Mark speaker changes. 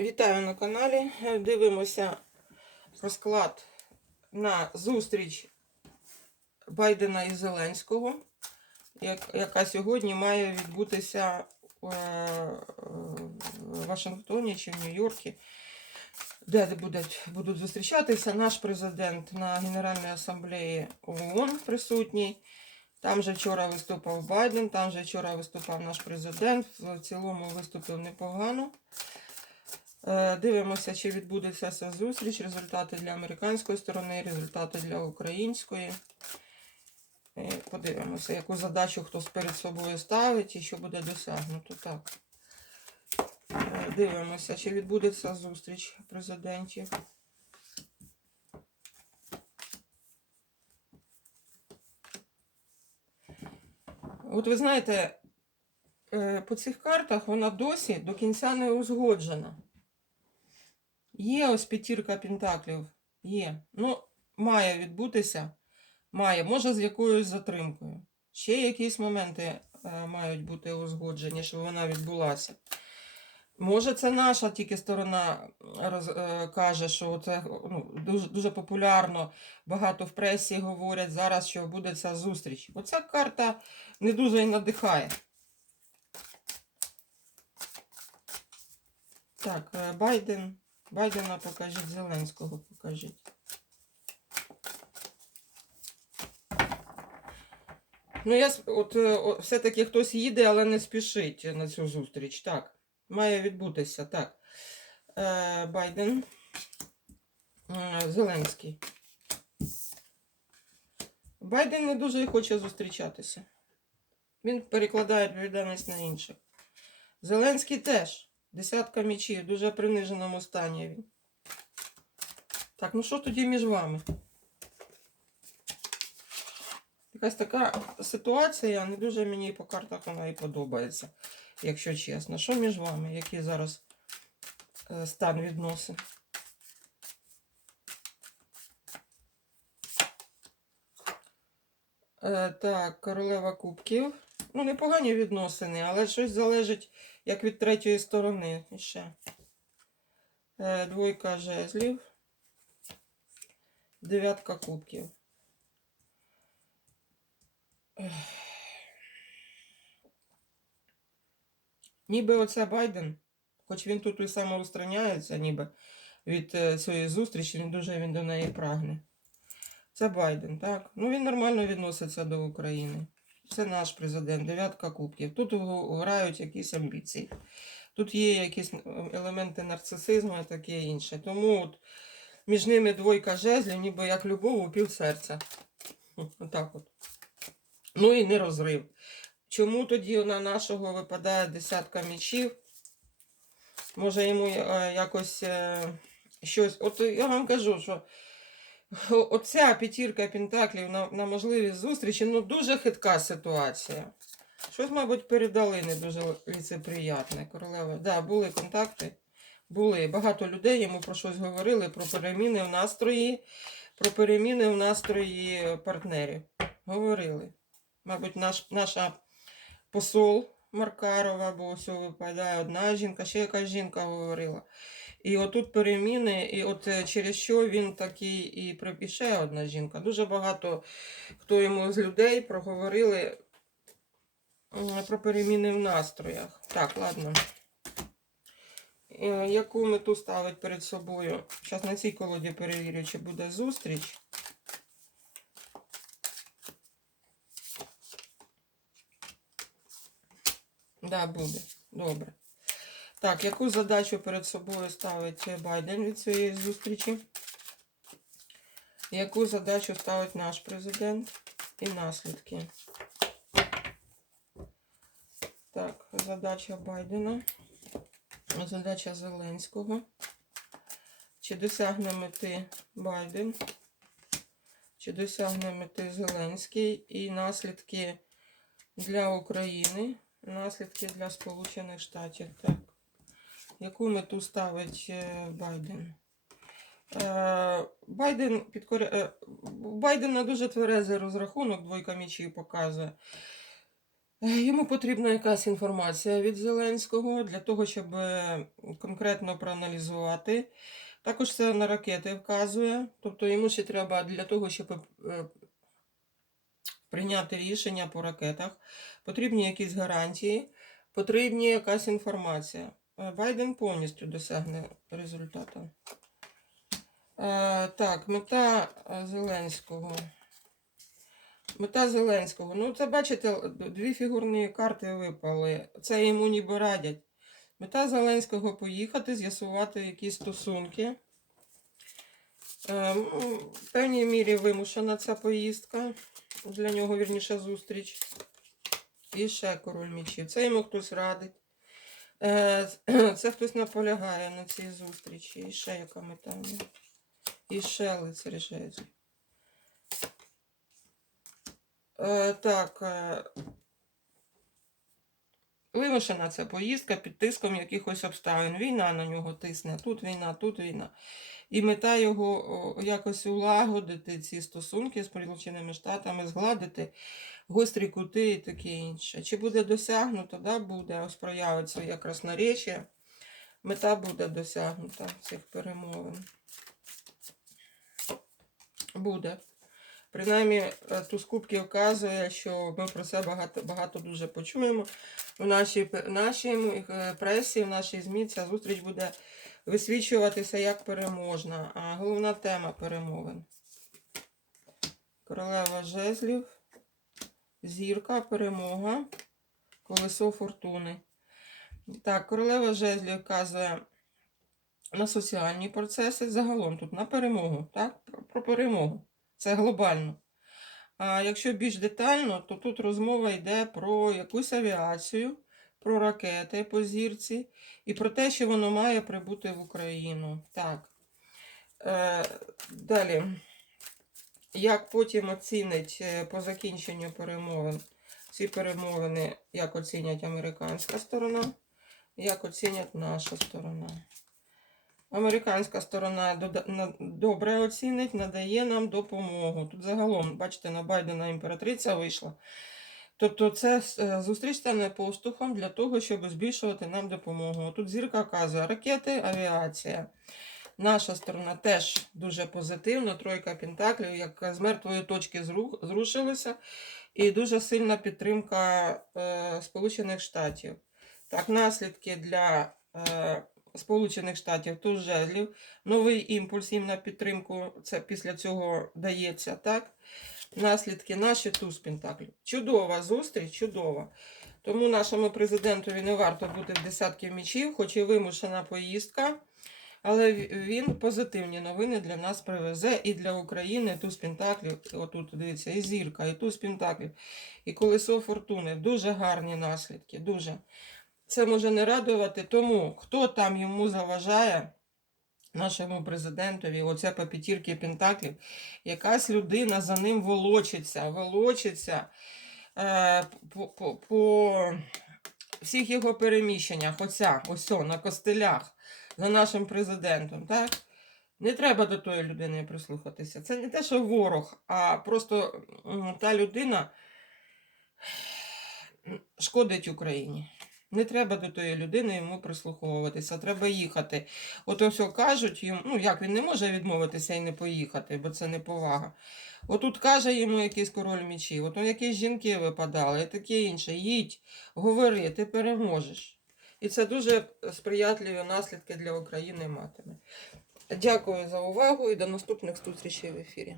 Speaker 1: Вітаю на каналі. Дивимося розклад на зустріч Байдена і Зеленського, яка сьогодні має відбутися е, в Вашингтоні чи в Нью-Йорку, де будуть, будуть зустрічатися наш президент на Генеральній асамблеї ООН присутній. Там же вчора виступав Байден, там же вчора виступав наш президент. В цілому виступив непогано. Е, Дивимося, чи відбудеться ця зустріч, результати для американської сторони, результати для української. Подивимося, яку задачу хтось перед собою ставить і що буде досягнуто. Так. Е, Дивимося, чи відбудеться зустріч президентів. От ви знаєте, е, по цих картах вона досі до кінця не узгоджена. Є ось п'ятірка пентаклів. Є. Ну, має відбутися. Має, може, з якоюсь затримкою. Ще якісь моменти е, мають бути узгоджені, щоб вона відбулася. Може, це наша тільки сторона роз, е, каже, що це ну, дуже, дуже популярно. Багато в пресі говорять зараз, що буде ця зустріч. Оця карта не дуже і надихає. Так, е, Байден. Байдена покажіть, Зеленського покажіть. Ну, я от, е, все-таки хтось їде, але не спішить на цю зустріч. Так, має відбутися. Так. Е, Байден. Е, Зеленський. Байден не дуже хоче зустрічатися. Він перекладає відповідальність на інших. Зеленський теж. Десятка мечів, в дуже приниженому стані він. Так, ну що тоді між вами? Якась така ситуація, не дуже мені по картах вона і подобається, якщо чесно. Що між вами? Який зараз е, стан відносин? Е, так, королева кубків. Ну, непогані відносини, але щось залежить як від третьої сторони. Ще. Е, двойка жезлів. Дев'ятка кубків. Ніби оце Байден, хоч він тут і самоустраняється, ніби від е, цієї зустрічі, не дуже він до неї прагне. Це Байден, так? Ну він нормально відноситься до України. Це наш президент, дев'ятка кубків. Тут грають якісь амбіції. Тут є якісь елементи нарцисизму і таке інше. Тому от між ними двойка жезлів, ніби як любов у пів серця. Отак от. Ну і не розрив. Чому тоді на нашого випадає десятка мічів? Може йому е, якось е, щось. От я вам кажу, що оця п'ятірка пентаклів на, на можливість зустрічі, ну дуже хитка ситуація. Щось, мабуть, передали не дуже ліцеприятне. Королева. Да, були контакти. Були. Багато людей йому про щось говорили, про переміни в настрої, про переміни в настрої партнерів. Говорили. Мабуть, наш, наша посол Маркарова, бо ось випадає одна жінка, ще якась жінка говорила. І отут переміни, і от е, через що він такий і припіше одна жінка. Дуже багато хто йому з людей проговорили про переміни в настроях. Так, ладно. Е, Яку мету ставить перед собою? Зараз на цій колоді перевірю, чи буде зустріч. Да, буде. Добре. Так, яку задачу перед собою ставить Байден від цієї зустрічі? Яку задачу ставить наш президент і наслідки? Так, задача Байдена. Задача Зеленського. Чи досягне мети Байден? Чи досягне мети Зеленський і наслідки для України? Наслідки для Сполучених Штатів. Так. Яку мету ставить е, Байден? Е, Байден підкоря... е, Байдена дуже тверезий розрахунок, двойка мічів показує. Йому потрібна якась інформація від Зеленського для того, щоб конкретно проаналізувати. Також це на ракети вказує. Тобто йому ще треба для того, щоб прийняти рішення по ракетах, потрібні якісь гарантії, потрібна якась інформація. Е, Байден повністю досягне результату. Е, Так, мета е, Зеленського. Мета Зеленського. Ну, це бачите, дві фігурні карти випали. Це йому ніби радять. Мета Зеленського поїхати, з'ясувати якісь стосунки. В певній мірі вимушена ця поїздка. Для нього вірніша зустріч. І ще король мічів. Це йому хтось радить. Е, Це хтось наполягає на цій зустрічі. І ще яка мета. І ще лицарь жезлів. Е, так. Вимушена ця поїздка під тиском якихось обставин. Війна на нього тисне. Тут війна, тут війна. І мета його якось улагодити ці стосунки з Сполученими Штатами, згладити гострі кути і таке інше. Чи буде досягнуто, да, буде, ось проявить своє красноречие. Мета буде досягнута цих перемовин. Буде. Принаймні, е, туз кубків вказує, що ми про це багато, багато дуже почуємо. В нашій, нашій е, пресі, в нашій ЗМІ ця зустріч буде висвічуватися як переможна. А головна тема перемовин. Королева жезлів, зірка, перемога, колесо фортуни. Так, королева жезлів вказує на соціальні процеси, загалом тут на перемогу, так? Про- Про перемогу. Це глобально. А якщо більш детально, то тут розмова йде про якусь авіацію, про ракети по зірці і про те, що воно має прибути в Україну. Так. Е, далі. Як потім оцінить е, по закінченню перемовин ці перемовини, як оцінять американська сторона, як оцінять наша сторона. Американська сторона добре оцінить, надає нам допомогу. Тут загалом, бачите, на Байдена імператриця вийшла. Тобто це е, зустріч стане поштовхом для того, щоб збільшувати нам допомогу. Тут зірка казує ракети, авіація. Наша сторона теж дуже позитивна, тройка пентаклів, як з мертвої точки зру- зрушилися, і дуже сильна підтримка е, Сполучених Штатів. Так, наслідки для е, Сполучених Штатів тут жезлів. Новий імпульс їм на підтримку. Це після цього дається, так? Наслідки наші туз пентаклів. Чудова зустріч, чудова. Тому нашому президентові не варто бути в десятки мічів, хоч і вимушена поїздка. Але він позитивні новини для нас привезе і для України туз пентаклів. Отут дивіться, і зірка, і туз пентаклів, і колесо фортуни. Дуже гарні наслідки. Дуже. Це може не радувати тому, хто там йому заважає, нашому президентові, оце по п'ятірки пентаклів, якась людина за ним волочиться, волочиться е, по, по, по всіх його переміщеннях, оця, ось на костелях за нашим президентом, так? Не треба до тої людини прислухатися. Це не те, що ворог, а просто та людина шкодить Україні. Не треба до тої людини йому прислуховуватися, треба їхати. От ось кажуть йому, ну як він не може відмовитися і не поїхати, бо це не повага. Отут каже йому якийсь король мічів, от якісь жінки випадали, і таке інше. Їдь, говори, ти переможеш. І це дуже сприятливі наслідки для України матиме. Дякую за увагу і до наступних зустрічей в ефірі.